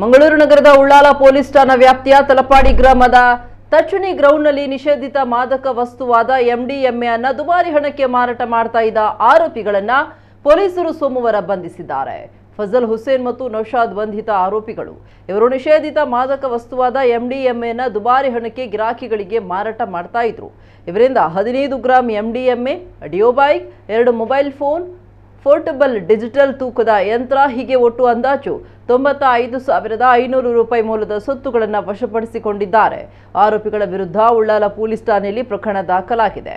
ಮಂಗಳೂರು ನಗರದ ಉಳ್ಳಾಲ ಪೊಲೀಸ್ ಠಾಣಾ ವ್ಯಾಪ್ತಿಯ ತಲಪಾಡಿ ಗ್ರಾಮದ ತಚುನಿ ಗ್ರೌಂಡ್ನಲ್ಲಿ ನಿಷೇಧಿತ ಮಾದಕ ವಸ್ತುವಾದ ಎಂಡಿಎಂಎ ಅನ್ನ ದುಬಾರಿ ಹಣಕ್ಕೆ ಮಾರಾಟ ಮಾಡ್ತಾ ಇದ್ದ ಆರೋಪಿಗಳನ್ನ ಪೊಲೀಸರು ಸೋಮವಾರ ಬಂಧಿಸಿದ್ದಾರೆ. ಫಜಲ್ ಹುಸೇನ್ ಮತ್ತು ನೌಶಾದ್ ಬಂಧಿತ ಆರೋಪಿಗಳು. ಇವರು ನಿಷೇಧಿತ ಮಾದಕ ವಸ್ತುವಾದ ಎಂಡಿಎಂಎ ನ ದುಬಾರಿ ಹಣಕ್ಕೆ ಗಿರಾಕಿಗಳಿಗೆ ಮಾರಾಟ ಮಾಡ್ತಾ ಇದ್ರು. ಇವರಿಂದ 15 gram MDMA, Dio bike, 2 mobile phone, portable digital ತೂಕದ ಯಂತ್ರ ಹೀಗೆ ಒಟ್ಟು ಅಂದಾಜು 95,500 ರೂಪಾಯಿ ಮೌಲ್ಯದ ಸೊತ್ತುಗಳನ್ನು ವಶಪಡಿಸಿಕೊಂಡಿದ್ದಾರೆ. ಆರೋಪಿಗಳ ವಿರುದ್ಧ ಉಳ್ಳಾಲ ಪೊಲೀಸ್ ಠಾಣೆಯಲ್ಲಿ ಪ್ರಕರಣ ದಾಖಲಾಗಿದೆ.